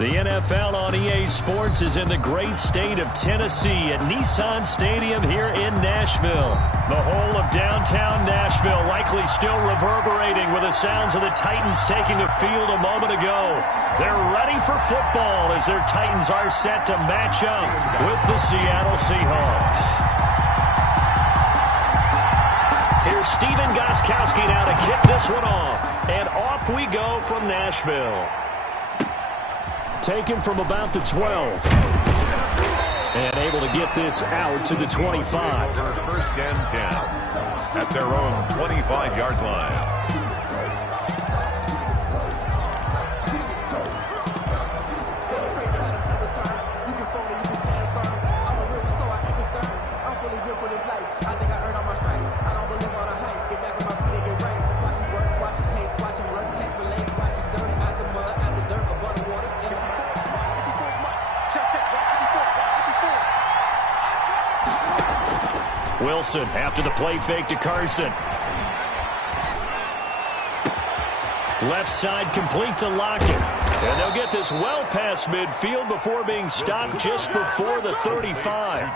The NFL on EA Sports is in the great state of Tennessee at Nissan Stadium here in Nashville. The whole of downtown Nashville likely still reverberating with the sounds of the Titans taking the field a moment ago. They're ready for football as their Titans are set to match up with the Seattle Seahawks. Here's Steven Gostkowski now to kick this one off. And off we go from Nashville. Taken from about the 12. And able to get this out to the 25. First and 10 at their own 25-yard line. Wilson after the play fake to Carson. Left side complete to Lockett. And they'll get this well past midfield before being stopped just before the 35.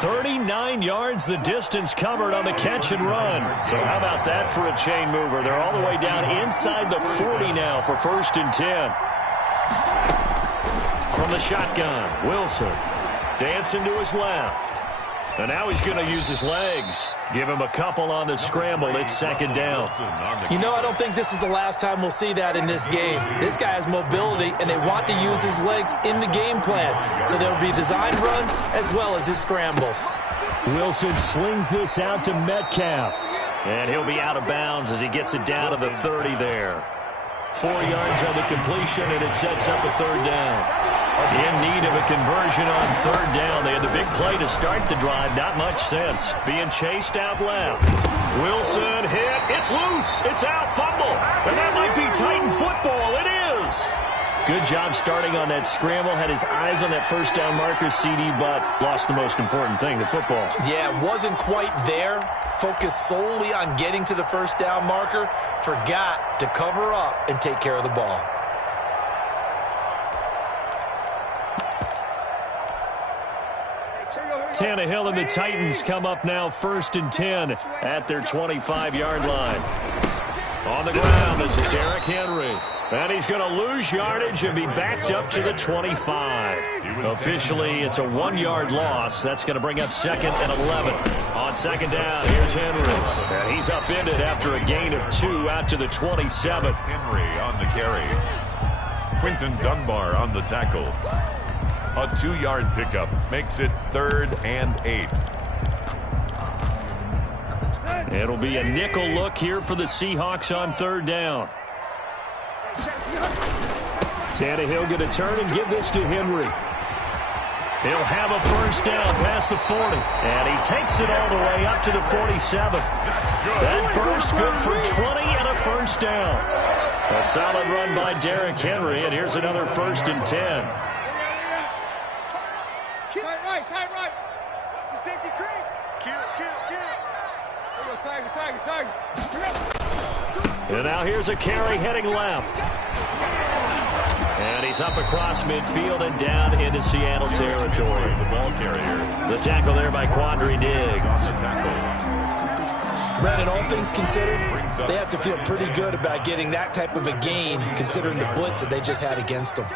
39 yards the distance covered on the catch and run. So how about that for a chain mover? They're all the way down inside the 40 now for first and 10. From the shotgun, Wilson dancing to his left. And now he's going to use his legs. Give him a couple on the scramble. It's second down. You know, I don't think this is the last time we'll see that in this game. This guy has mobility, and they want to use his legs in the game plan. So there'll be design runs as well as his scrambles. Wilson slings this out to Metcalf. And he'll be out of bounds as he gets it down to the 30 there. 4 yards on the completion, and it sets up a third down. In need of a conversion on third down. They had the big play to start the drive. Not much sense. Being chased out left. Wilson hit. It's loose. It's out. Fumble. And that might be Titan football. It is. Good job starting on that scramble. Had his eyes on that first down marker, CD, but lost the most important thing, the football. Yeah, wasn't quite there. Focused solely on getting to the first down marker. Forgot to cover up and take care of the ball. Tannehill and the Titans come up now first and 10 at their 25-yard line. On the ground, this is Derrick Henry. And he's going to lose yardage and be backed up to the 25. Officially, it's a 1-yard loss. That's going to bring up second and 11. On second down, here's Henry. And he's upended after a gain of 2 out to the 27. Henry on the carry. Quinton Dunbar on the tackle. A 2-yard pickup makes it 3rd and 8. It'll be a nickel look here for the Seahawks on third down. Tannehill going to turn and give this to Henry. He'll have a first down past the 40. And he takes it all the way up to the 47. That burst good for 20 and a first down. A solid run by Derrick Henry, and here's another first and 10. Tight right. It's a safety creep. Kill. Tiger. And now here's a carry heading left. And he's up across midfield and down into Seattle territory. The ball carrier. The tackle there by Quandre Diggs. Brandon, all things considered, they have to feel pretty good about getting that type of a gain considering the blitz that they just had against them.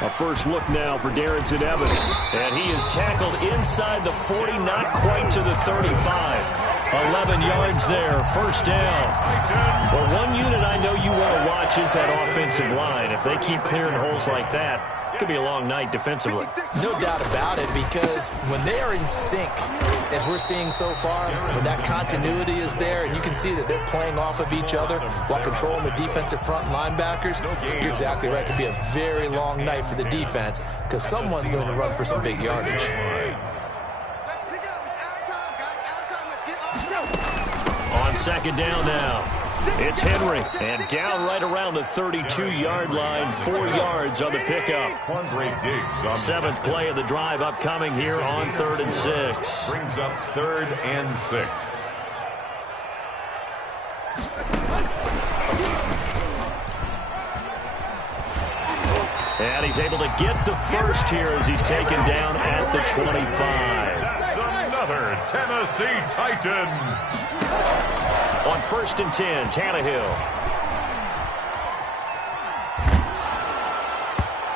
A first look now for Darrington Evans. And he is tackled inside the 40, not quite to the 35. 11 yards there, first down. Well, one unit I know you want to watch is that offensive line. If they keep clearing holes like that, it could be a long night defensively. No doubt about it, because when they are in sync, as we're seeing so far, when that continuity is there, and you can see that they're playing off of each other while controlling the defensive front linebackers, you're exactly right. It could be a very long night for the defense because someone's going to run for some big yardage. On second down now. It's Henry, and down right around the 32-yard line, 4 yards on the pickup. Seventh play of the drive upcoming here on 3rd and 6. Brings up 3rd and 6. And he's able to get the first here as he's taken down at the 25. That's another Tennessee Titan. On 1st and 10, Tannehill.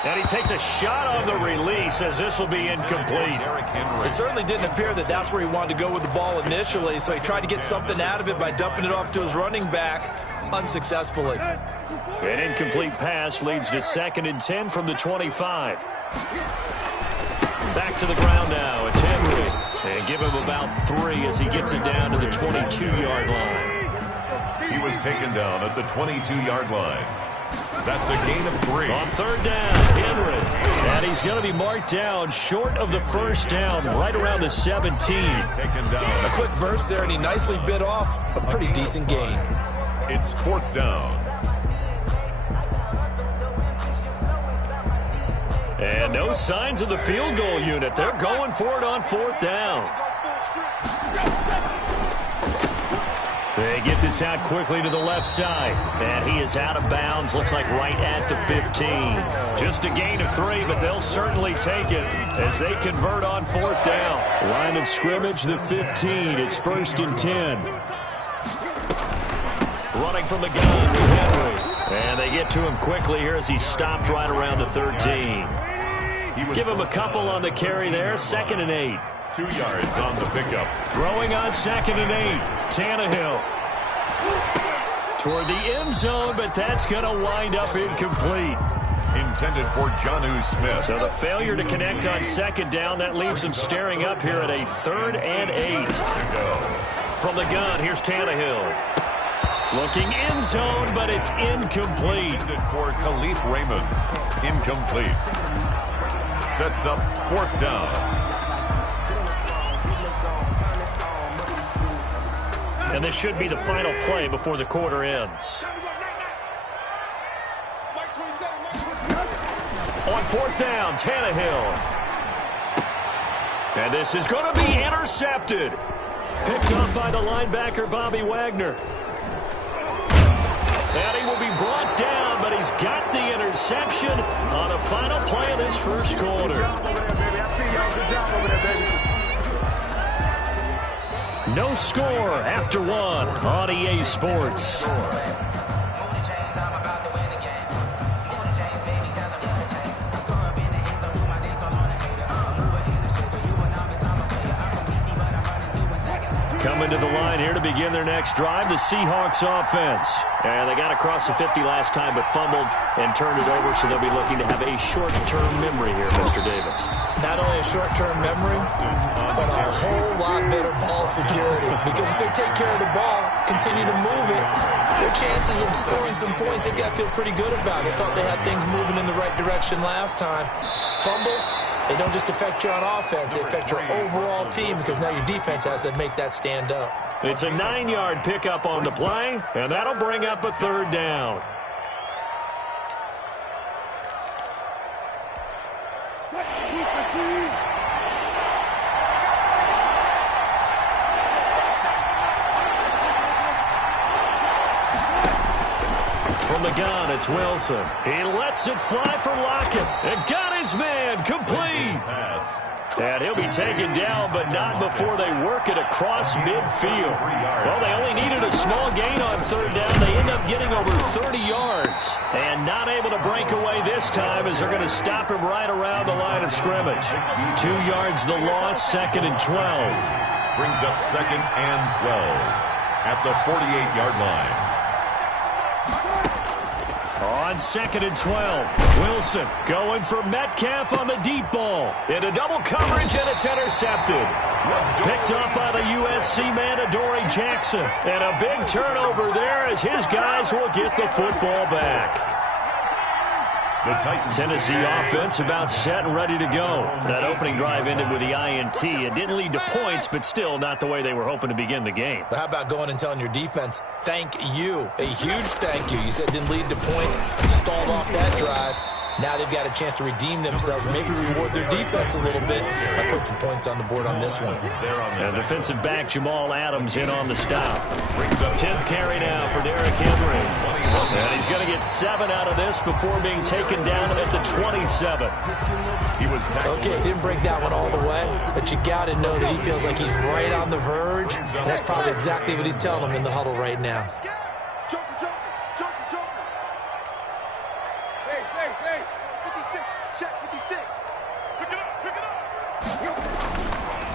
And he takes a shot on the release as this will be incomplete. It certainly didn't appear that that's where he wanted to go with the ball initially, so he tried to get something out of it by dumping it off to his running back unsuccessfully. An incomplete pass leads to 2nd and 10 from the 25. Back to the ground now. It's Henry. And give him about 3 as he gets it down to the 22-yard line. He was taken down at the 22-yard line. That's a gain of 3. On 3rd down, Henry. And he's going to be marked down short of the first down, right around the 17. Taken down. A quick burst there, and he nicely bit off a pretty decent gain. It's 4th down. And no signs of the field goal unit. They're going for it on 4th down. They get this out quickly to the left side. And he is out of bounds. Looks like right at the 15. Just a gain of 3, but they'll certainly take it as they convert on 4th down. Line of scrimmage, the 15. It's 1st and 10. Running from the gun with Henry. And they get to him quickly here as he's stopped right around the 13. Give him a couple on the carry there. 2nd and 8. 2 yards on the pickup. Throwing on 2nd and 8. Tannehill. Toward the end zone, but that's going to wind up incomplete. Intended for Jonnu Smith. So the failure to connect on 2nd down, that leaves him staring up here at a 3rd and 8. From the gun, here's Tannehill. Looking end zone, but it's incomplete. Intended for Khalif Raymond. Incomplete. Sets up 4th down. And this should be the final play before the quarter ends. On 4th down, Tannehill. And this is going to be intercepted. Picked up by the linebacker, Bobby Wagner. And he will be brought down, but he's got the interception on a final play of this first quarter. No score after 1 on EA Sports. Coming to the line here to begin their next drive, the Seahawks offense. And they got across the 50 last time, but fumbled and turned it over, so they'll be looking to have a short-term memory here, Mr. Davis. Not only a short-term memory, but a whole lot better ball security. Because if they take care of the ball, continue to move it, their chances of scoring some points, they've got to feel pretty good about it. They thought they had things moving in the right direction last time. Fumbles, they don't just affect you on offense, they affect your overall team because now your defense has to make that stand up. It's a 9-yard pickup on the play, and that'll bring up a 3rd down. From the gun, it's Wilson. He lets it fly for Lockett and got his man complete. And he'll be taken down, but not before they work it across midfield. Well, they only needed a small gain on 3rd down. They end up getting over 30 yards and not able to break away this time as they're going to stop him right around the line of scrimmage. 2 yards the loss, 2nd and 12. Brings up 2nd and 12 at the 48-yard line. On 2nd and 12, Wilson going for Metcalf on the deep ball. Into double coverage, and it's intercepted. Picked up by the USC man, Adoree Jackson. And a big turnover there as his guys will get the football back. The Titans. Tennessee offense about set and ready to go. That opening drive ended with the INT. It didn't lead to points, but still not the way they were hoping to begin the game. But how about going and telling your defense, thank you, a huge thank you. You said it didn't lead to points, stalled off that drive. Now they've got a chance to redeem themselves, maybe reward their defense a little bit by putting some points on the board on this one. And defensive back Jamal Adams in on the stop. 10th carry now for Derrick Henry. And he's going to get 7 out of this before being taken down at the 27. He was tackled. Okay, he didn't break that one all the way, but you got to know that he feels like he's right on the verge, and that's probably exactly what he's telling them in the huddle right now.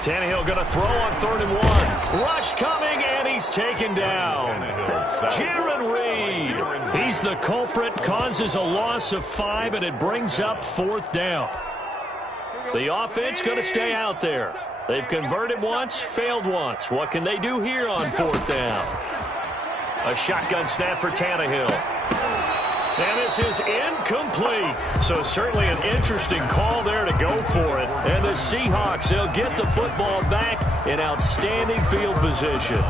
Tannehill going to throw on 3rd and 1. Rush coming, and he's taken down. Jaron Reed. He's the culprit, causes a loss of 5, and it brings up 4th down. The offense going to stay out there. They've converted once, failed once. What can they do here on 4th down? A shotgun snap for Tannehill. And this is incomplete. So certainly an interesting call there to go for it. And the Seahawks, they'll get the football back in outstanding field position.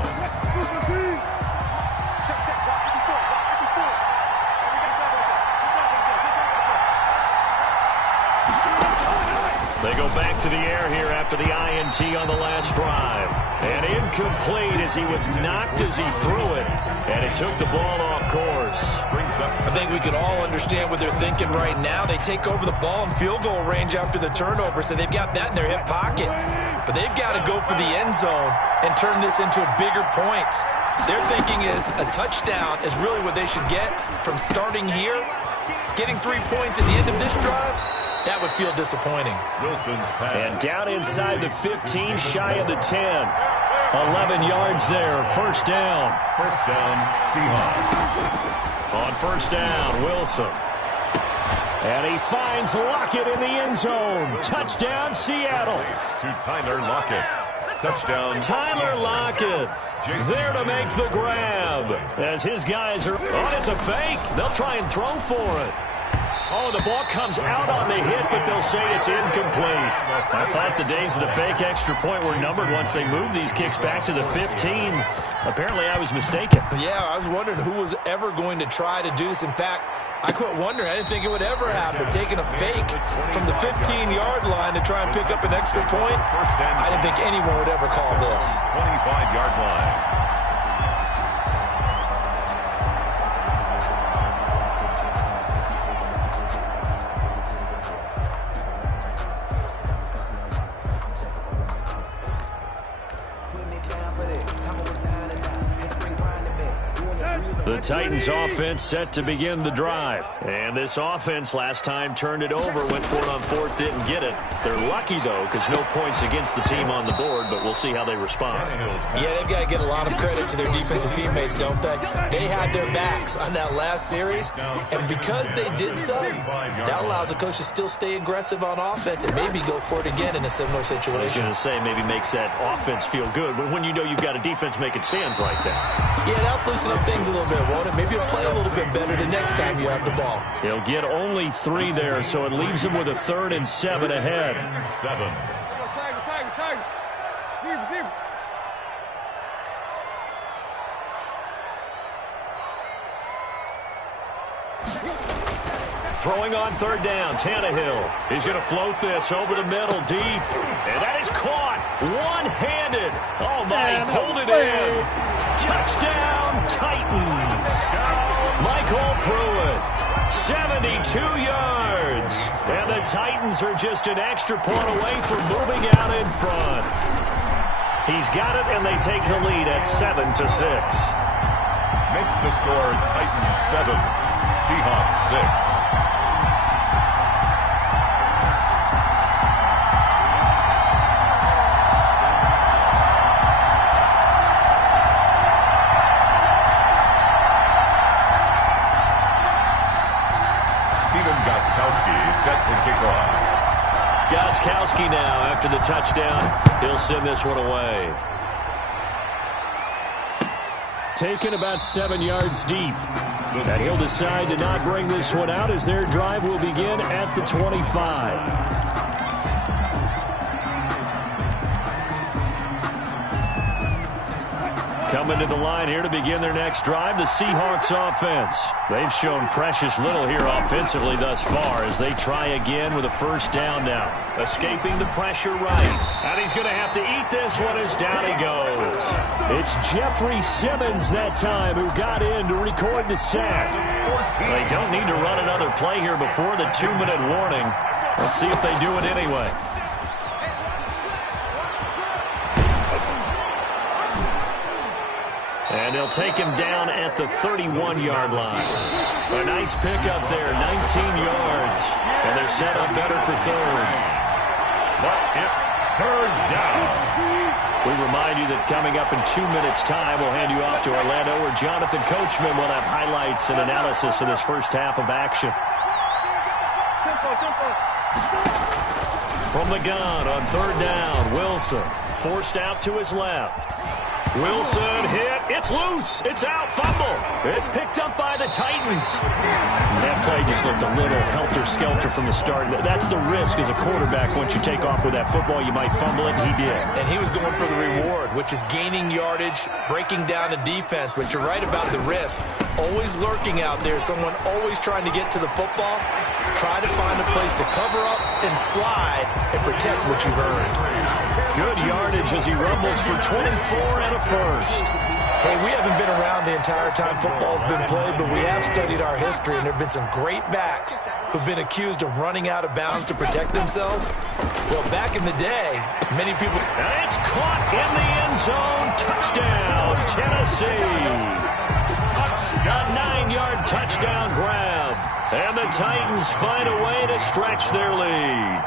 They go back to the air here after the INT on the last drive. And incomplete as he was knocked as he threw it. And it took the ball off course. I think we can all understand what they're thinking right now. They take over the ball in field goal range after the turnover, so they've got that in their hip pocket. But they've got to go for the end zone and turn this into a bigger point. Their thinking is a touchdown is really what they should get from starting here. Getting 3 points at the end of this drive, that would feel disappointing. Wilson's pass. And down inside the 15, shy of the 10. 11 yards there, 1st down. 1st down, Seahawks. On 1st down, Wilson. And he finds Lockett in the end zone. Touchdown, Seattle. To Tyler Lockett. Touchdown. Tyler Lockett there to make the grab. As his guys are on, it's a fake. They'll try and throw for it. Oh, the ball comes out on the hit, but they'll say it's incomplete. I thought the days of the fake extra point were numbered once they moved these kicks back to the 15. Apparently, I was mistaken. Yeah, I was wondering who was ever going to try to do this. In fact, I quit wondering. I didn't think it would ever happen. Taking a fake from the 15-yard line to try and pick up an extra point, I didn't think anyone would ever call this. 25-yard line. The Titans offense set to begin the drive. And this offense last time turned it over, went for it on 4th, didn't get it. They're lucky, though, because no points against the team on the board, but we'll see how they respond. Yeah, they've got to get a lot of credit to their defensive teammates, don't they? They had their backs on that last series, and because they did so, that allows the coach to still stay aggressive on offense and maybe go for it again in a similar situation. I was going to say, maybe makes that offense feel good, but when you know you've got a defense making stands like that. Yeah, that'll loosen up things a little bit, won't it? Maybe he'll play a little bit better the next time you have the ball. He'll get only 3 there, so it leaves him with a 3rd and 7 ahead. 7. Throwing on 3rd down, Tannehill. He's going to float this over the middle deep. And that is caught one-handed. Oh, my, he pulled it in. Touchdown, Titans. Michael Pruitt, 72 yards. And the Titans are just an extra point away from moving out in front. He's got it, and they take the lead at 7-6. Makes the score Titans 7, Seahawks 6. Set to kick off. Gostkowski now after the touchdown. He'll send this one away. Taken about 7 yards deep. And he'll decide to not bring this one out as their drive will begin at the 25. Coming to the line here to begin their next drive, the Seahawks offense. They've shown precious little here offensively thus far as they try again with a 1st down now. Escaping the pressure right. And he's going to have to eat this one as down he goes. It's Jeffrey Simmons that time who got in to record the sack. They don't need to run another play here before the 2-minute warning. Let's see if they do it anyway. And they'll take him down at the 31-yard line. A nice pickup there, 19 yards. And they're set up better for third. But it's third down. We remind you that coming up in 2 minutes' time, we'll hand you off to Orlando, where Jonathan Coachman will have highlights and analysis of this first half of action. From the gun on third down, Wilson forced out to his left. Wilson hit. It's loose. It's out. Fumble. It's picked up by the Titans. That play just looked a little helter-skelter from the start. That's the risk as a quarterback. Once you take off with that football, you might fumble it, and he did. And he was going for the reward, which is gaining yardage, breaking down the defense. But you're right about the risk. Always lurking out there. Someone always trying to get to the football. Try to find a place to cover up and slide and protect what you've earned. Good yardage as he rumbles for 24 and a first. Hey, we haven't been around the entire time football's been played, but we have studied our history, and there have been some great backs who've been accused of running out of bounds to protect themselves. Well, back in the day, many people... And it's caught in the end zone. Touchdown, Tennessee. A 9-yard touchdown grab. And the Titans find a way to stretch their lead.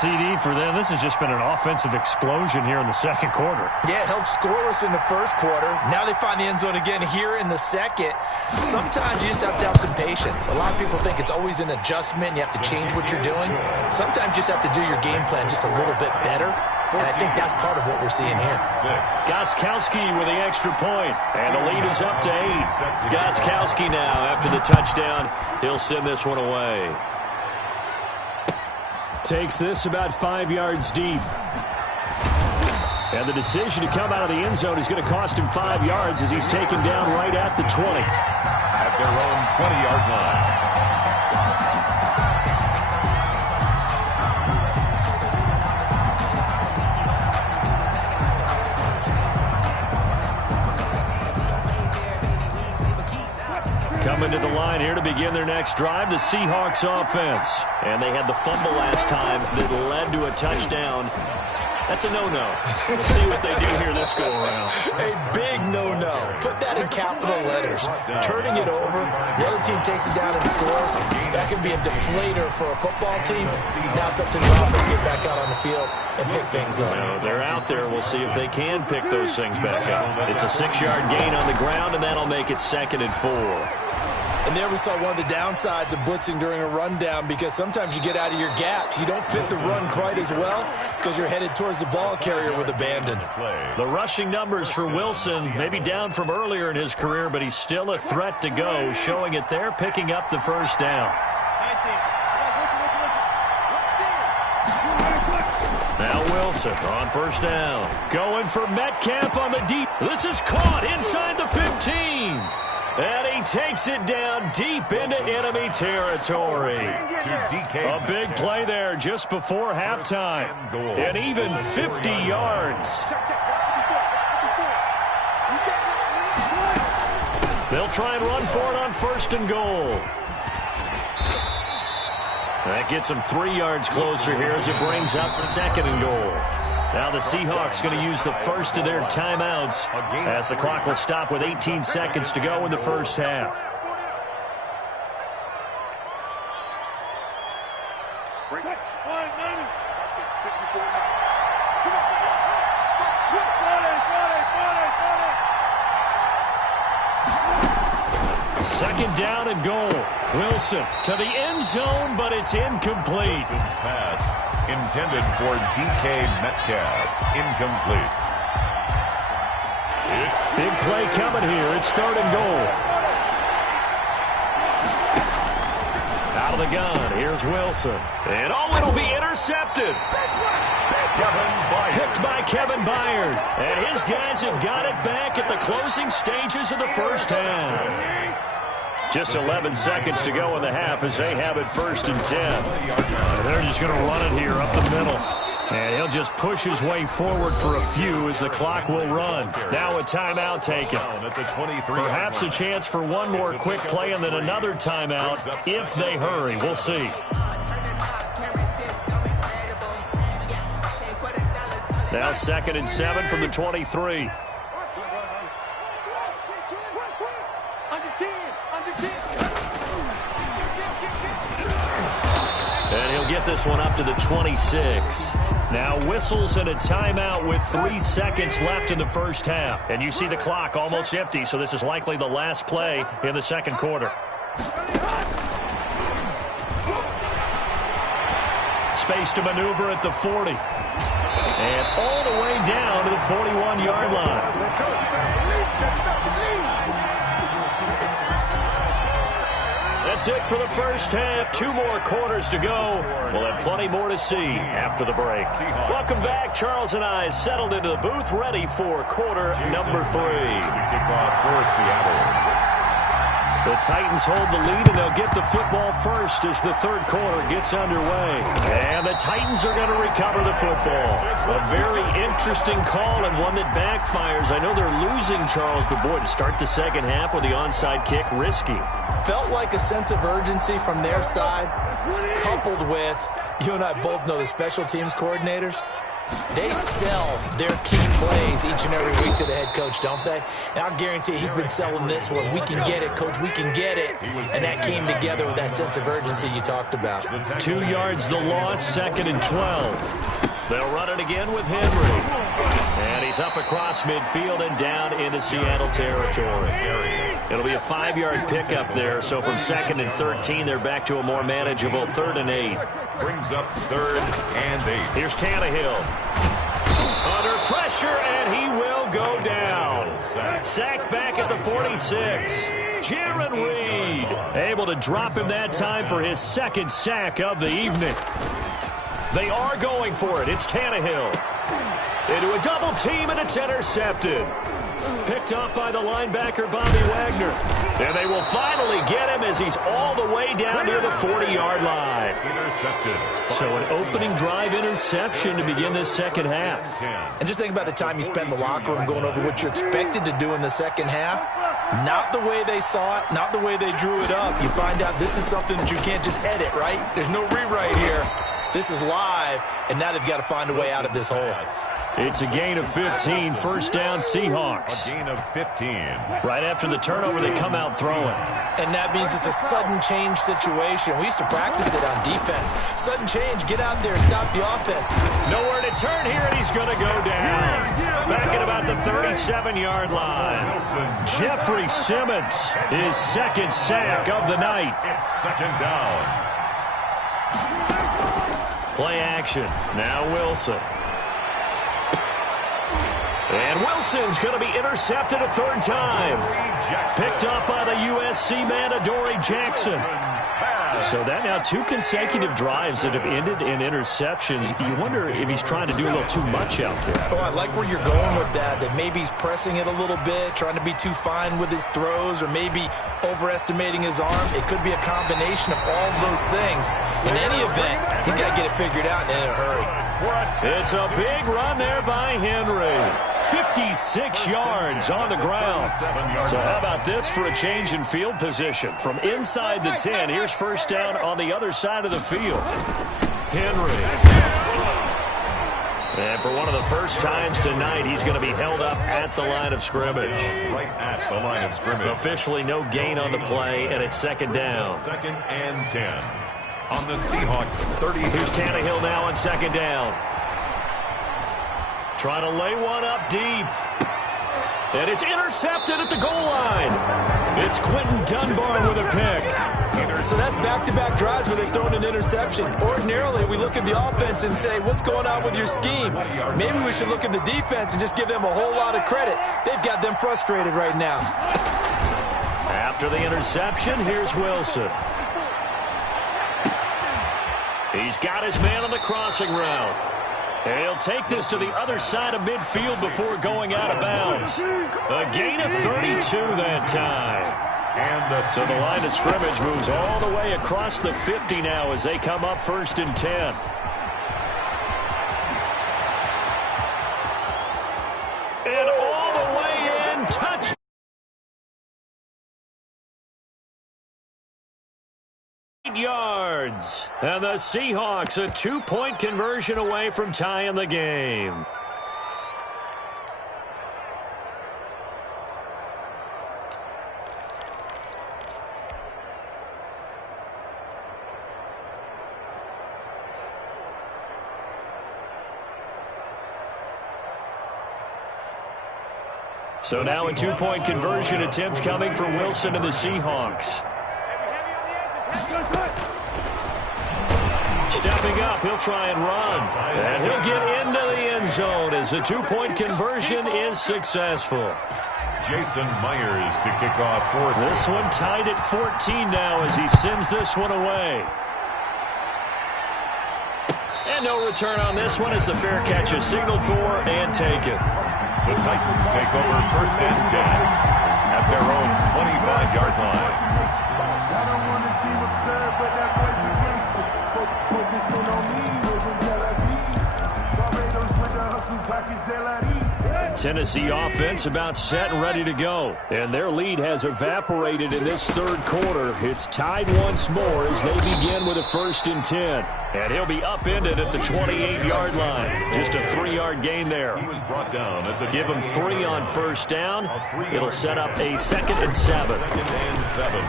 CD for them. This has just been an offensive explosion here in the second quarter. Yeah, held scoreless in the first quarter. Now they find the end zone again here in the second. Sometimes you just have to have some patience. A lot of people think it's always an adjustment. You have to change what you're doing. Sometimes you just have to do your game plan just a little bit better. And I think that's part of what we're seeing here. Gostkowski with the extra point. And the lead is up to 8. Gostkowski now after the touchdown. He'll send this one away. Takes this about 5 yards deep. And the decision to come out of the end zone is going to cost him 5 yards as he's taken down right at the 20. At their own 20-yard line. Coming to the line here to begin their next drive, the Seahawks offense. And they had the fumble last time that led to a touchdown. That's a no-no. We'll see what they do here this go-around. A big no-no. Put that in capital letters. Turning it over, the other team takes it down and scores. That can be a deflator for a football team. Now it's up to the offense to get back out on the field and pick things up. No, they're out there. We'll see if they can pick those things back up. It's a 6-yard gain on the ground, and that'll make it 2nd and 4. And there we saw one of the downsides of blitzing during a rundown, because sometimes you get out of your gaps. You don't fit the run quite as well because you're headed towards the ball carrier with abandon. The rushing numbers for Wilson maybe down from earlier in his career, but he's still a threat to go, showing it there, picking up the first down. Now Wilson on first down. Going for Metcalf on the deep. This is caught inside the 15. And he takes it down deep into enemy territory. A big play there just before halftime. And even 50 yards. They'll try and run for it on 1st and goal. That gets them 3 yards closer here as it brings up 2nd and goal. Now the Seahawks going to use the first of their timeouts as the clock will stop with 18 seconds to go in the first half. Second down and goal. Wilson to the end zone, but it's incomplete. Wilson's pass intended for DK Metcalf. Incomplete. It's big play coming here. It's 3rd and goal. Out of the gun. Here's Wilson. And it'll be intercepted. Picked by Kevin Byard. And his guys have got it back at the closing stages of the first half. Just 11 seconds to go in the half as they have it 1st and 10. And they're just going to run it here up the middle. And he'll just push his way forward for a few as the clock will run. Now a timeout taken. Perhaps a chance for one more quick play and then another timeout if they hurry. We'll see. Now 2nd and 7 from the 23. And he'll get this one up to the 26. Now whistles and a timeout with 3 seconds left in the first half. And you see the clock almost empty, so this is likely the last play in the second quarter. Space to maneuver at the 40. And all the way down to the 41-yard line. That's it for the first half. 2 more quarters to go. We'll have plenty more to see after the break. Welcome back. Charles and I settled into the booth, ready for quarter number 3. Kickoff for Seattle. The Titans hold the lead, and they'll get the football first as the third quarter gets underway. And the Titans are going to recover the football. A very interesting call and one that backfires. I know they're losing, Charles, but boy, to start the second half with the onside kick, risky. Felt like a sense of urgency from their side, coupled with, you and I both know the special teams coordinators. They sell their key plays each and every week to the head coach, don't they? And I'll guarantee he's been selling this one. We can get it, coach, we can get it. And that came together with that sense of urgency you talked about. 2 yards the loss, 2nd and 12. They'll run it again with Henry. And he's up across midfield and down into Seattle territory. It'll be a 5-yard pickup there, so from 2nd and 13, they're back to a more manageable 3rd and 8. Brings up 3rd and 8. Here's Tannehill. Under pressure, and he will go down. Sacked back at the 46. Jaron Reed able to drop him that time for his 2nd sack of the evening. They are going for it. It's Tannehill. Into a double team, and it's intercepted. Picked up by the linebacker, Bobby Wagner. And they will finally get him as he's all the way down near the 40-yard line. Intercepted. So an opening drive interception to begin this second half. And just think about the time you spent in the locker room going over what you expected to do in the second half. Not the way they saw it, not the way they drew it up. You find out this is something that you can't just edit, right? There's no rewrite here. This is live, and now they've got to find a way out of this hole. It's a gain of 15, first down Seahawks. A gain of 15. Right after the turnover, they come out throwing. And that means it's a sudden change situation. We used to practice it on defense. Sudden change, get out there, stop the offense. Nowhere to turn here, and he's going to go down. Back at about the 37-yard line. Jeffrey Simmons, his 2nd sack of the night. It's 2nd down. Play action. Now Wilson. And Wilson's going to be intercepted a 3rd time. Picked up by the USC man, Adoree Jackson. So that now 2 consecutive drives that have ended in interceptions. You wonder if he's trying to do a little too much out there. Oh, I like where you're going with that maybe he's pressing it a little bit, trying to be too fine with his throws, or maybe overestimating his arm. It could be a combination of all of those things. In any event, he's got to get it figured out and in a hurry. It's a big run there by Henry. 56 yards on the ground. So how about this for a change in field position? From inside the 10, here's first down on the other side of the field. Henry. And for one of the first times tonight, he's going to be held up at the line of scrimmage. Right at the line of scrimmage. Officially no gain on the play, and it's 2nd down. 2nd and 10. On the Seahawks 30. Here's Tannehill now on 2nd down. Trying to lay one up deep. And it's intercepted at the goal line. It's Quinton Dunbar with a pick. So that's back-to-back drives where they've thrown an interception. Ordinarily, we look at the offense and say, what's going on with your scheme? Maybe we should look at the defense and just give them a whole lot of credit. They've got them frustrated right now. After the interception, here's Wilson. He's got his man on the crossing route. And he'll take this to the other side of midfield before going out of bounds. A gain of 32 that time. And so the line of scrimmage moves all the way across the 50 now as they come up 1st and 10. 8 yards. And the Seahawks a 2-point conversion away from tying the game. So now a 2-point conversion attempt coming for Wilson and the Seahawks. Stepping up, he'll try and run. And he'll get into the end zone as the 2-point conversion is successful. Jason Myers to kick off fourth. This one tied at 14 now as he sends this one away. And no return on this one as the fair catch is signaled for and taken. The Titans take over 1st and 10 at their own 25-yard line. I don't want to seem absurd, but that boy's a gangster. Focusing on me, Barbados with the hustle, pockets Tennessee offense about set and ready to go. And their lead has evaporated in this third quarter. It's tied once more as they begin with a 1st and 10. And he'll be upended at the 28-yard line. Just a 3-yard gain there. He was brought down at the Give him 3 on 1st down. It'll set up a 2nd and 7. 2nd and 7.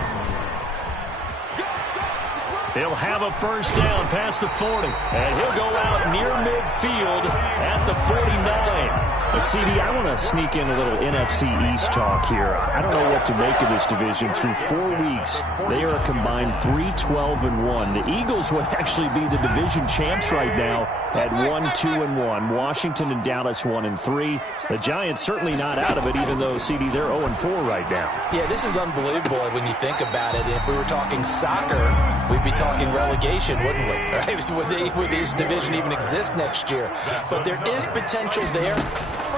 He'll have a 1st down past the 40. And he'll go out near midfield at the 49. CD, I want to sneak in a little NFC East talk here. I don't know what to make of this division. Through 4 weeks, they are a combined 3-12-1. The Eagles would actually be the division champs right now at 1-2-1. Washington and Dallas 1-3. The Giants certainly not out of it, even though, CD, they're 0-4 right now. Yeah, this is unbelievable when you think about it. If we were talking soccer, we'd be talking relegation, wouldn't we? Right? Would this division even exist next year? But there is potential there.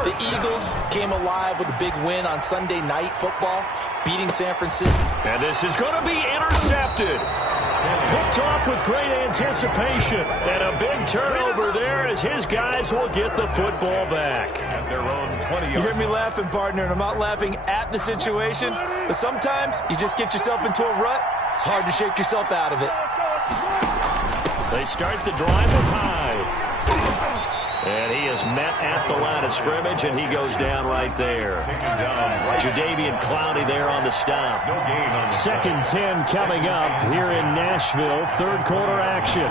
The Eagles came alive with a big win on Sunday Night Football, beating San Francisco. And this is going to be intercepted. Picked off with great anticipation. And a big turnover there as his guys will get the football back. At their own 20 You hear me laughing, partner, and I'm not laughing at the situation. But sometimes you just get yourself into a rut. It's hard to shake yourself out of it. They start the drive up high. And he is met at the line of scrimmage, and he goes down right there. Jadeveon Clowney there on the stop. 2nd 10 coming up here in Nashville. Third quarter action.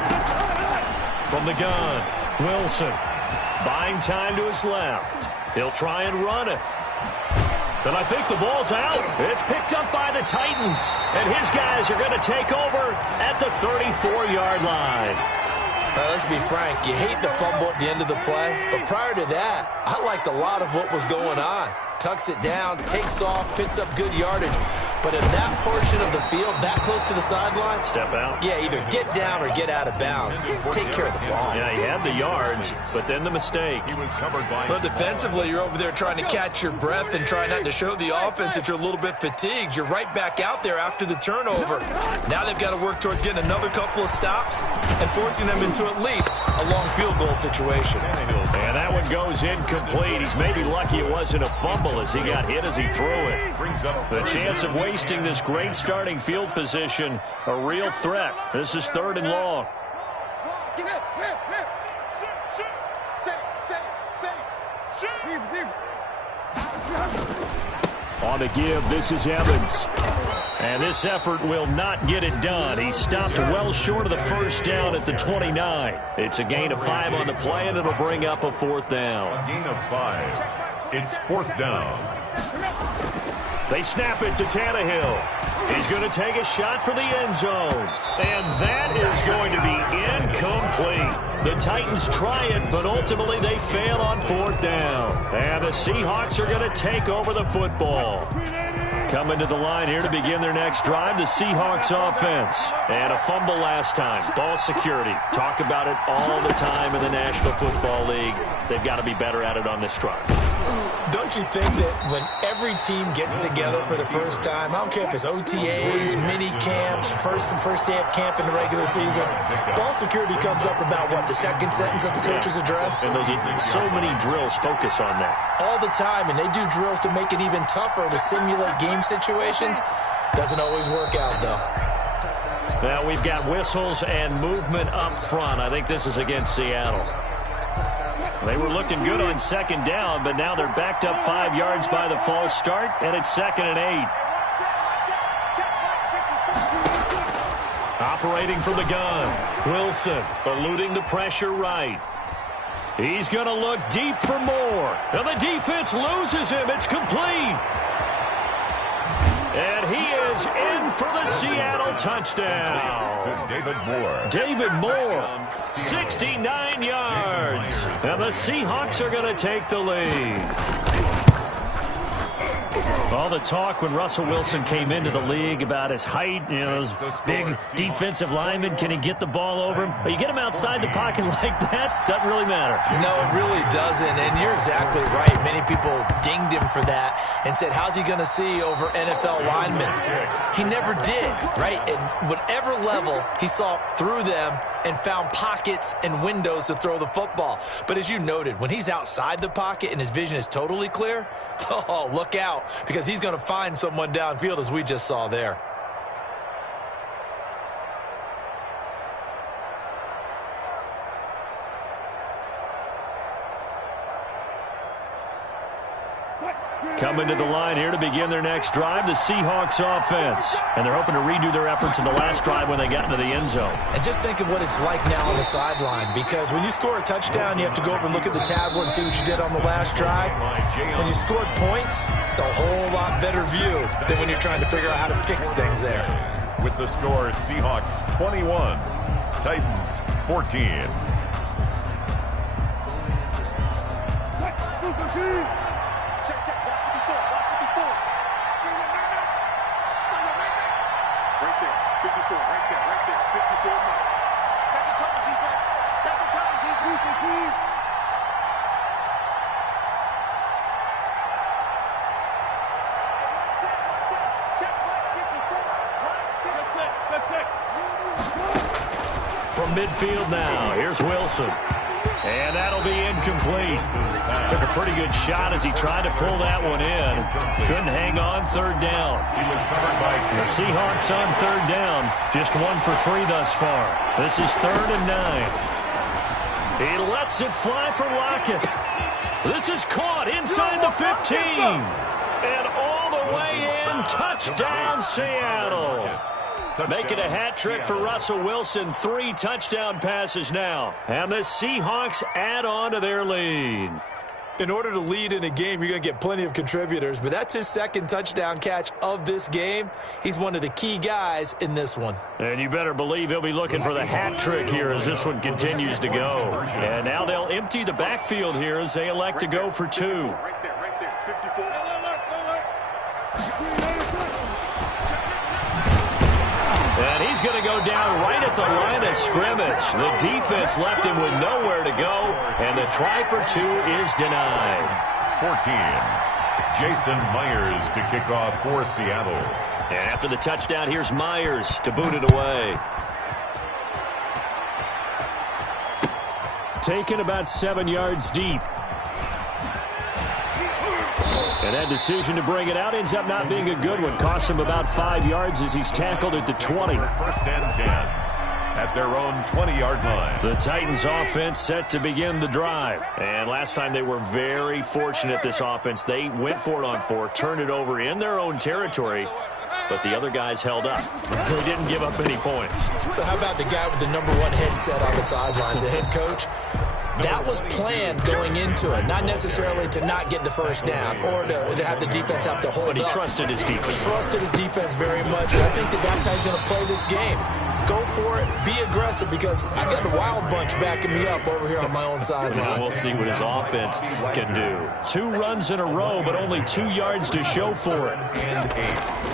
From the gun, Wilson. Buying time to his left. He'll try and run it. And I think the ball's out. It's picked up by the Titans. And his guys are going to take over at the 34-yard line. Let's be frank, you hate the fumble at the end of the play, but prior to that, I liked a lot of what was going on. Tucks it down, takes off, picks up good yardage. But in that portion of the field, that close to the sideline, step out. Yeah, either get down or get out of bounds. Take care of the ball. Yeah, he had the yards, but then the mistake. He was covered by. Well, defensively, you're over there trying to catch your breath and try not to show the offense that you're a little bit fatigued. You're right back out there after the turnover. Now they've got to work towards getting another couple of stops and forcing them into at least a long field goal situation. And that one goes incomplete. He's maybe lucky it wasn't a fumble as he got hit as he threw it. The chance of wasting this great starting field position, a real threat. This is 3rd and long. On the give, this is Evans. And this effort will not get it done. He stopped well short of the 1st down at the 29. It's a gain of 5 on the play, and it'll bring up a 4th down. A gain of 5. It's 4th down. They snap it to Tannehill. He's going to take a shot for the end zone. And that is going to be incomplete. The Titans try it, but ultimately they fail on 4th down. And the Seahawks are going to take over the football. Coming to the line here to begin their next drive, the Seahawks offense. And a fumble last time. Ball security. Talk about it all the time in the National Football League. They've got to be better at it on this drive. Don't you think that when every team gets together for the first time, I don't care if it's OTAs, mini camps, first day of camp in the regular season, ball security comes up about, what, the 2nd sentence of the coach's address? And so many drills focus on that. All the time, and they do drills to make it even tougher to simulate game situations. Doesn't always work out, though. Now we've got whistles and movement up front. I think this is against Seattle. They were looking good on second down, but now they're backed up 5 yards by the false start, and it's 2nd and 8. Operating from the gun. Wilson eluding the pressure right. He's going to look deep for more. And the defense loses him. It's complete. And he is in for the Seattle touchdown. To David Moore. David Moore, 69 yards. And the Seahawks are going to take the lead. All the talk when Russell Wilson came into the league about his height, those big defensive linemen, can he get the ball over him? But you get him outside the pocket like that, doesn't really matter. No, it really doesn't, and you're exactly right. Many people dinged him for that and said, how's he going to see over NFL linemen? He never did, right? At whatever level, he saw through them and found pockets and windows to throw the football. But as you noted, when he's outside the pocket and his vision is totally clear, oh, look out, because he's going to find someone downfield, as we just saw there. Coming to the line here to begin their next drive, the Seahawks offense. And they're hoping to redo their efforts in the last drive when they got into the end zone. And just think of what it's like now on the sideline, because when you score a touchdown, you have to go over and look at the tablet and see what you did on the last drive. When you scored points, it's a whole lot better view than when you're trying to figure out how to fix things there. With the score, Seahawks 21, Titans 14. From midfield now, here's Wilson. And that'll be incomplete. Took a pretty good shot as he tried to pull that one in. Couldn't hang on, third down. The Seahawks on third down. Just 1 for 3 thus far. This is 3rd and 9. He lets it fly for Lockett. This is caught inside the 15. And all the way in, touchdown Seattle. Making a hat trick for Russell Wilson. 3 touchdown passes now. And the Seahawks add on to their lead. In order to lead in a game, you're going to get plenty of contributors, but that's his 2nd touchdown catch of this game. He's one of the key guys in this one. And you better believe he'll be looking for the hat trick here as this one continues to go. And now they'll empty the backfield here as they elect to go for 2. And he's going to go down right at the line of scrimmage. The defense left him with nowhere to go, and the try for 2 is denied. 14. Jason Myers to kick off for Seattle. And after the touchdown, here's Myers to boot it away. Taken about 7 yards deep. And that decision to bring it out ends up not being a good one. Costs him about 5 yards as he's tackled at the 20. 1st and 10 at their own 20-yard line. The Titans offense set to begin the drive. And last time they were very fortunate, this offense. They went for it on 4, turned it over in their own territory, but the other guys held up. They didn't give up any points. So how about the guy with the #1 headset on the sidelines, the head coach? That was planned going into it, not necessarily to not get the first down or to have the defense have to hold up. But he trusted his defense. Trusted his defense very much, and I think that's how he's going to play this game. Go for it, be aggressive, because I got the wild bunch backing me up over here on my own sideline. We'll see what his offense can do. 2 runs in a row, but only 2 yards to show for it. And 8.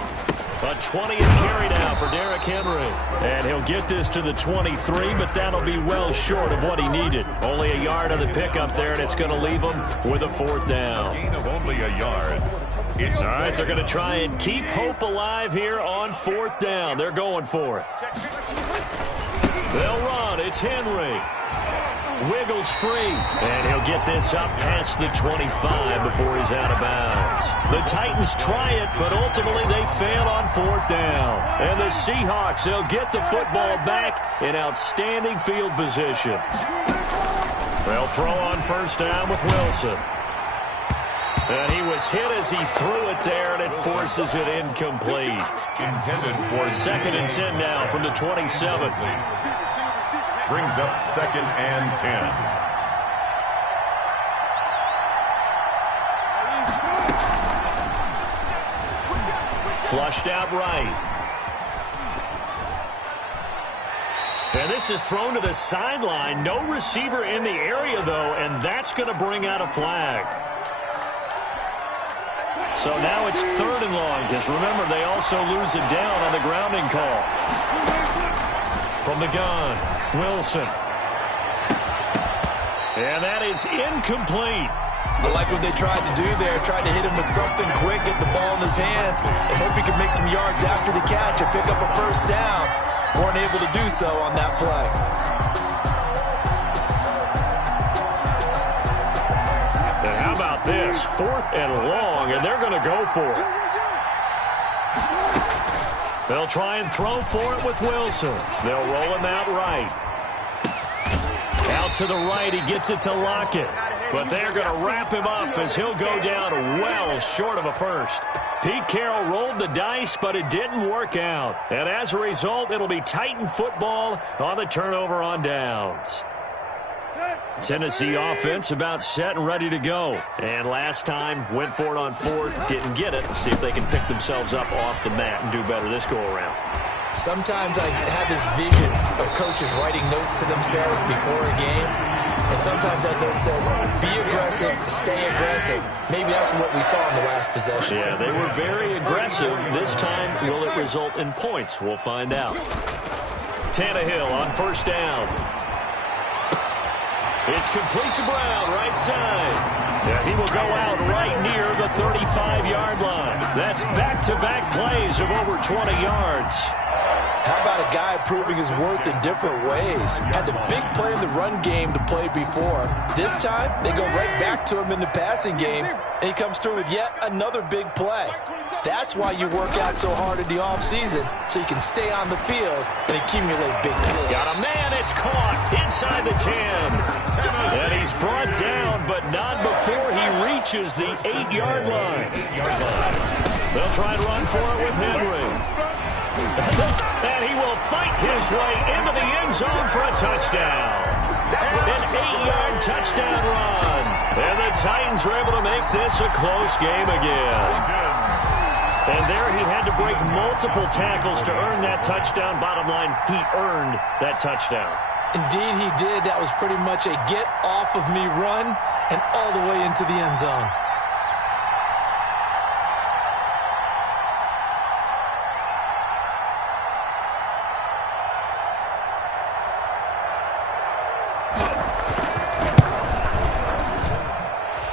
A 20th carry now for Derrick Henry. And he'll get this to the 23, but that'll be well short of what he needed. Only a yard on the pickup there, and it's going to leave him with a 4th down. Gain of only a yard. All right, they're going to try and keep hope alive here on 4th down. They're going for it. They'll run. It's Henry. Wiggles free, and he'll get this up past the 25 before he's out of bounds. The Titans try it, but ultimately they fail on 4th down. And the Seahawks, they'll get the football back in outstanding field position. They'll throw on first down with Wilson. And he was hit as he threw it there, and it forces it incomplete. Intended for 2nd and 10 now from the 27. Brings up 2nd and 10. Flushed out right. And this is thrown to the sideline. No receiver in the area, though, and that's going to bring out a flag. So now it's 3rd and long, because remember, they also lose it down on the grounding call. From the gun, Wilson. And that is incomplete. I like what they tried to do there, tried to hit him with something quick, get the ball in his hands, and hope he can make some yards after the catch and pick up a first down. Weren't able to do so on that play. And how about this? 4th and long, and they're going to go for it. They'll try and throw for it with Wilson. They'll roll him out right. Out to the right, he gets it to Lockett. But they're going to wrap him up as he'll go down well short of a first. Pete Carroll rolled the dice, but it didn't work out. And as a result, it'll be Titan football on the turnover on downs. Tennessee offense about set and ready to go. And last time, went for it on 4th, didn't get it. See if they can pick themselves up off the mat and do better this go-around. Sometimes I have this vision of coaches writing notes to themselves before a game. And sometimes that note says, be aggressive, stay aggressive. Maybe that's what we saw in the last possession. Yeah, they were very aggressive. This time, will it result in points? We'll find out. Tannehill on first down. It's complete to Brown, right side. Yeah, he will go out right near the 35-yard line. That's back-to-back plays of over 20 yards. How about a guy proving his worth in different ways? Had the big play in the run game to play before. This time, they go right back to him in the passing game, and he comes through with yet another big play. That's why you work out so hard in the offseason, so you can stay on the field and accumulate big plays. Got a man, it's caught inside the 10. And he's brought down, but not before he reaches the 8-yard line. They'll try and run for it with Henry. And he will fight his way into the end zone for a touchdown. An 8-yard touchdown run. And the Titans are able to make this a close game again. And there he had to break multiple tackles to earn that touchdown. Bottom line, he earned that touchdown. Indeed he did. That was pretty much a get-off-of-me run and all the way into the end zone.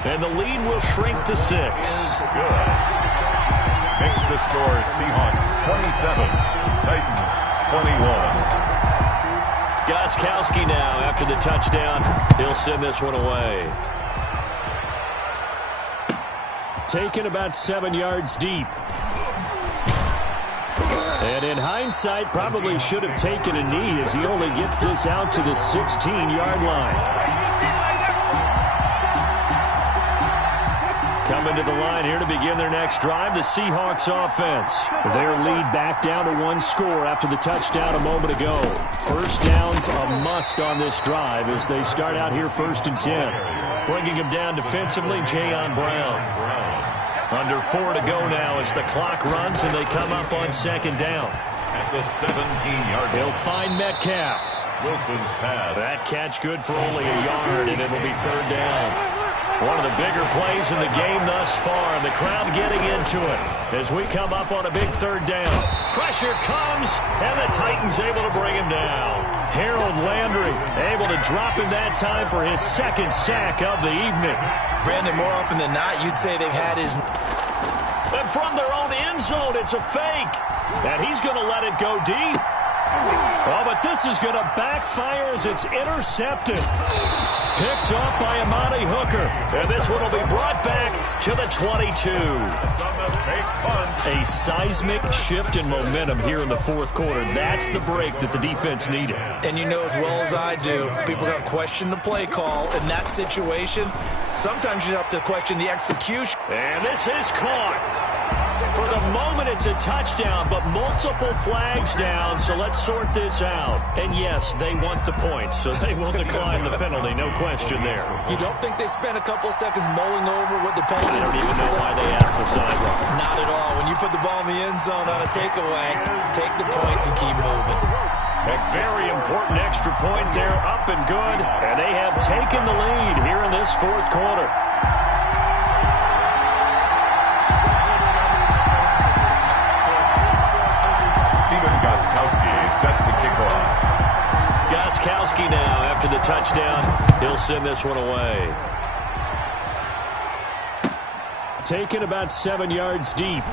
And the lead will shrink to 6. Good. Makes the score Seahawks 27, Titans 21. Gostkowski now after the touchdown. He'll send this one away. Taken about 7 yards deep. And in hindsight, probably should have taken a knee as he only gets this out to the 16-yard line. Coming to the line here to begin their next drive, the Seahawks offense. Their lead back down to 1 score after the touchdown a moment ago. First down's a must on this drive as they start out here 1st and 10. Bringing him down defensively, Jayon Brown. Under 4 to go now as the clock runs and they come up on 2nd down. At the 17-yard line. He'll find Metcalf. Wilson's pass. That catch good for only a yard, and it will be 3rd down. One of the bigger plays in the game thus far, and the crowd getting into it as we come up on a big 3rd down. Pressure comes, and the Titans able to bring him down. Harold Landry able to drop him that time for his 2nd sack of the evening. Brandon, more often than not, you'd say they've had his... And from their own end zone, it's a fake. And he's going to let it go deep. Oh, but this is going to backfire as it's intercepted. Picked off by Amani Hooker. And this one will be brought back to the 22. A seismic shift in momentum here in the fourth quarter. That's the break that the defense needed. And you know as well as I do, people are going to question the play call in that situation. Sometimes you have to question the execution. And this is caught. For the moment, it's a touchdown, but multiple flags down, so let's sort this out. And yes, they want the points, so they will decline the penalty, no question there. You don't think they spent a couple of seconds mulling over what the penalty? I don't even know why they asked the sideline. Not at all. When you put the ball in the end zone on a takeaway, take the points and keep moving. A very important extra point there, up and good, and they have taken the lead here in this fourth quarter. Set to kick off. Gostkowski now after the touchdown. He'll send this one away. Taken about 7 yards deep.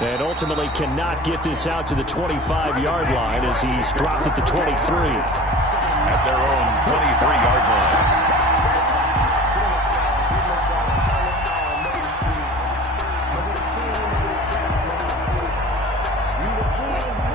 And ultimately cannot get this out to the 25-yard line as he's dropped at the 23. At their own 23-yard line.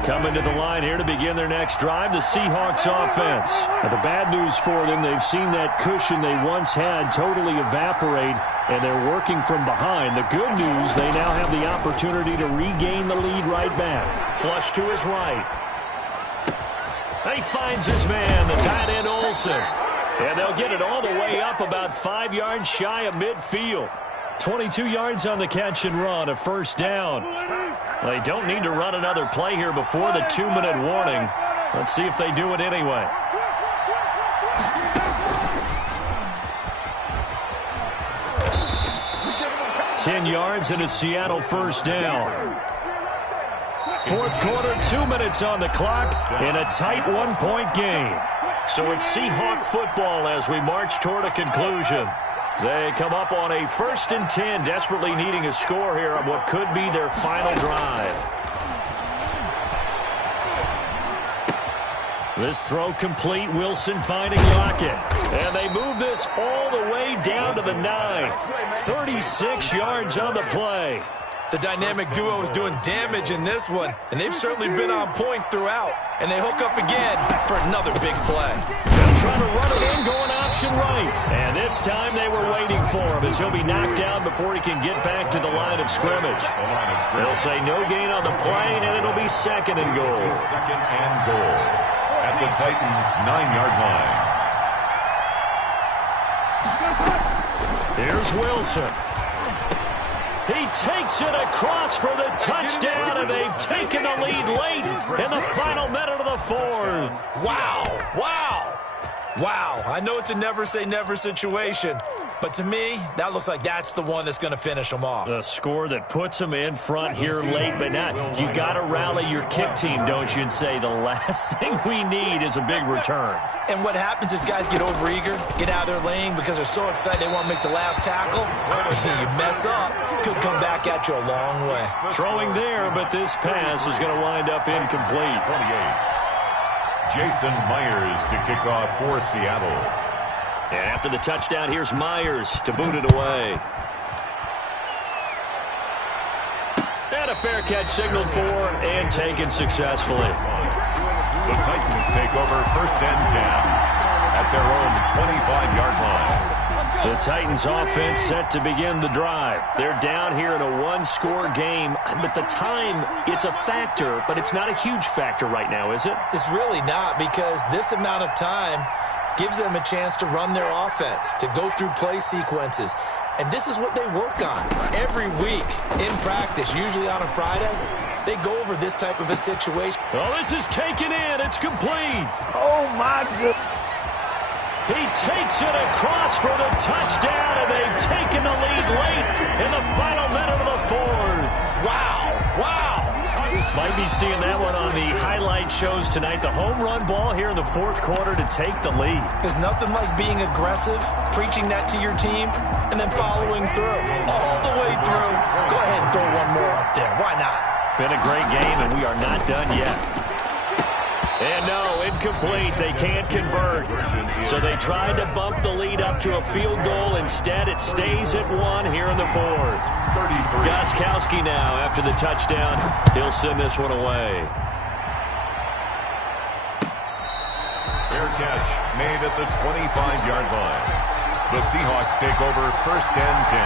Coming to the line here to begin their next drive, the Seahawks offense. Now, the bad news for them, they've seen that cushion they once had totally evaporate, and they're working from behind. The good news, they now have the opportunity to regain the lead right back. Flush to his right. He finds his man, the tight end Olsen. And they'll get it all the way up about 5 yards shy of midfield. 22 yards on the catch and run, a first down. They don't need to run another play here before the 2-minute warning. Let's see if they do it anyway. Ten yards and a Seattle first down. Fourth quarter, 2 minutes on the clock, and a tight one-point game. So it's Seahawk football as we march toward a conclusion. They come up on a 1st and 10, desperately needing a score here on what could be their final drive. This throw complete, Wilson finding Lockett. And they move this all the way down to the 9. 36 yards on the play. The dynamic duo is doing damage in this one, and they've certainly been on point throughout. And they hook up again for another big play. They'll try to run it in, going option right. And this time they were waiting for him as he'll be knocked down before he can get back to the line of scrimmage. They'll say no gain on the play, and it'll be 2nd and goal. 2nd and goal at the Titans' 9-yard line. Here's Wilson. He takes it across for the touchdown, and they've taken the lead late in the final minute of the fourth. Wow, wow, wow. I know it's a never-say-never situation, but to me, that looks like that's the one that's going to finish them off. The score that puts them in front here late, but now you got to rally your kick team, don't you, and say the last thing we need is a big return. And what happens is guys get overeager, get out of their lane because they're so excited they want to make the last tackle. You mess up, could come back at you a long way. Throwing there, but this pass is going to wind up incomplete. 28. Jason Myers to kick off for Seattle. And after the touchdown, here's Myers to boot it away. And a fair catch signaled for and taken successfully. The Titans take over 1st and 10 at their own 25-yard line. The Titans offense set to begin the drive. They're down here in a one-score game, but the time, it's a factor, but it's not a huge factor right now, is it? It's really not, because this amount of time gives them a chance to run their offense, to go through play sequences. And this is what they work on every week in practice, usually on a Friday. They go over this type of a situation. Oh, this is taken in. It's complete. Oh, my goodness. He takes it across for the touchdown, and they've taken the lead late in the final minute of the fourth. Wow, wow. Might be seeing that one on the highlight shows tonight. The home run ball here in the fourth quarter to take the lead. There's nothing like being aggressive, preaching that to your team, and then following through. All the way through. Go ahead and throw one more up there. Why not? Been a great game, and we are not done yet. And no, incomplete. They can't convert. So they tried to bump the lead up to a field goal. Instead, it stays at 1 here in the fourth. Gostkowski now, after the touchdown, he'll send this one away. Fair catch made at the 25-yard line. The Seahawks take over 1st and 10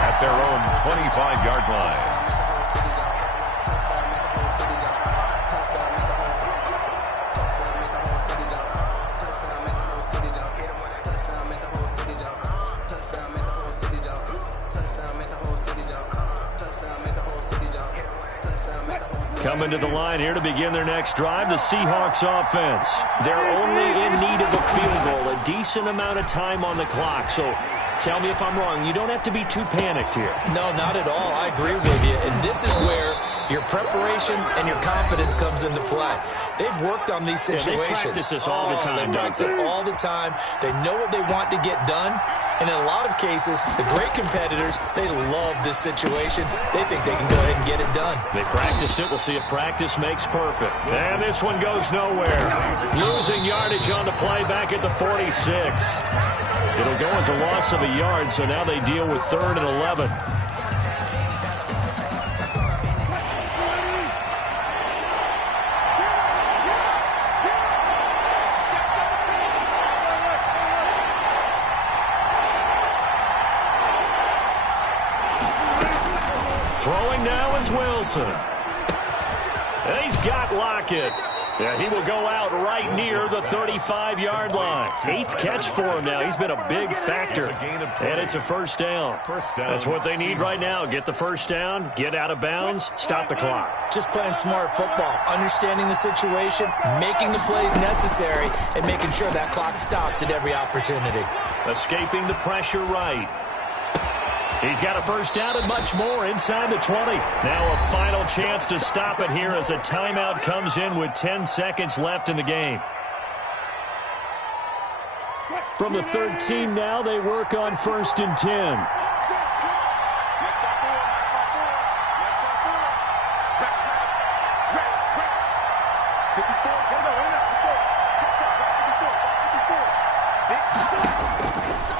at their own 25-yard line. Coming to the line here to begin their next drive, the Seahawks offense. They're only in need of a field goal, a decent amount of time on the clock. So tell me if I'm wrong. You don't have to be too panicked here. No, not at all. I agree with you. And this is where your preparation and your confidence comes into play. They've worked on these situations. They practice this all the time. They practice it all the time. They know what they want to get done. And in a lot of cases, the great competitors, they love this situation. They think they can go ahead and get it done. They practiced it. We'll see if practice makes perfect. And this one goes nowhere. Losing yardage on the play back at the 46. It'll go as a loss of a yard, so now they deal with 3rd and 11. Throwing now is Wilson. And he's got Lockett. Yeah, he will go out right near the 35-yard line. 8th catch for him now. He's been a big factor. And it's a first down. That's what they need right now. Get the first down, get out of bounds, stop the clock. Just playing smart football, understanding the situation, making the plays necessary, and making sure that clock stops at every opportunity. Escaping the pressure right. He's got a first down and much more inside the 20. Now a final chance to stop it here as a timeout comes in with 10 seconds left in the game. From the 13 now, they work on 1st and 10.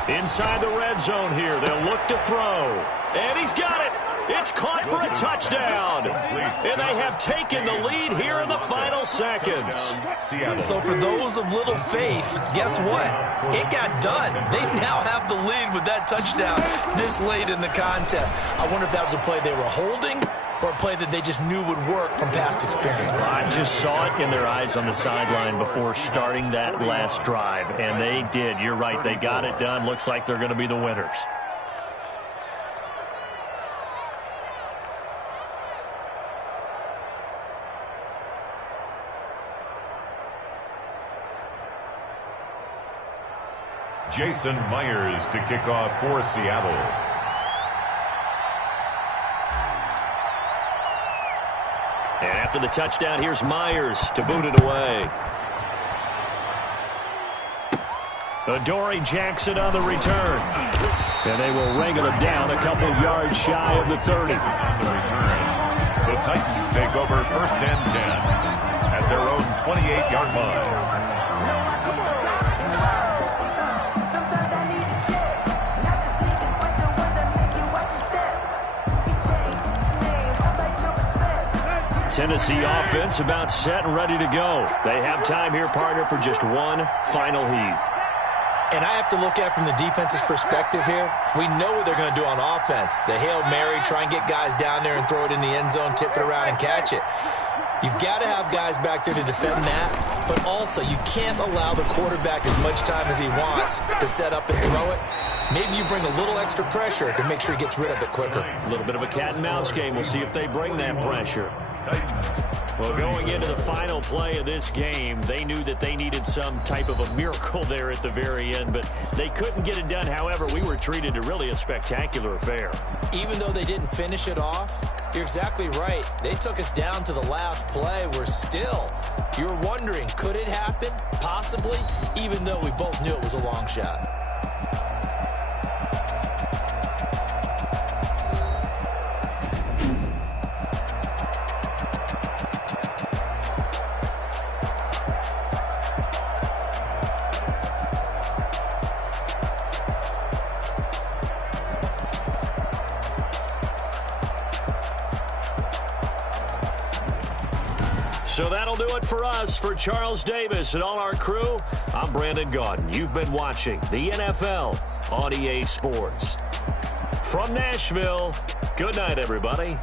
Inside the red zone here. They'll look to throw. And he's got it. It's caught for a touchdown. And they have taken the lead here in the final seconds. So for those of little faith, guess what? It got done. They now have the lead with that touchdown this late in the contest. I wonder if that was a play they were holding or a play that they just knew would work from past experience. I just saw it in their eyes on the sideline before starting that last drive, and they did. You're right. They got it done. Looks like they're going to be the winners. Jason Myers to kick off for Seattle. And after the touchdown, here's Myers to boot it away. Adoree Jackson on the return. And they will wrangle him down a couple yards shy of the 30. The Titans take over 1st and 10 at their own 28-yard line. Tennessee offense about set and ready to go. They have time here, partner, for just one final heave. And I have to look at it from the defense's perspective here. We know what they're going to do on offense. The Hail Mary, try and get guys down there and throw it in the end zone, tip it around and catch it. You've got to have guys back there to defend that, but also you can't allow the quarterback as much time as he wants to set up and throw it. Maybe you bring a little extra pressure to make sure he gets rid of it quicker. A little bit of a cat and mouse game. We'll see if they bring that pressure. Well, going into the final play of this game, they knew that they needed some type of a miracle there at the very end, but they couldn't get it done. However, we were treated to really a spectacular affair. Even though they didn't finish it off, you're exactly right. They took us down to the last play. We're still, you're wondering, could it happen? Possibly, even though we both knew it was a long shot. So that'll do it for us. For Charles Davis and all our crew, I'm Brandon Gaudin. You've been watching the NFL on EA Sports. From Nashville, good night, everybody.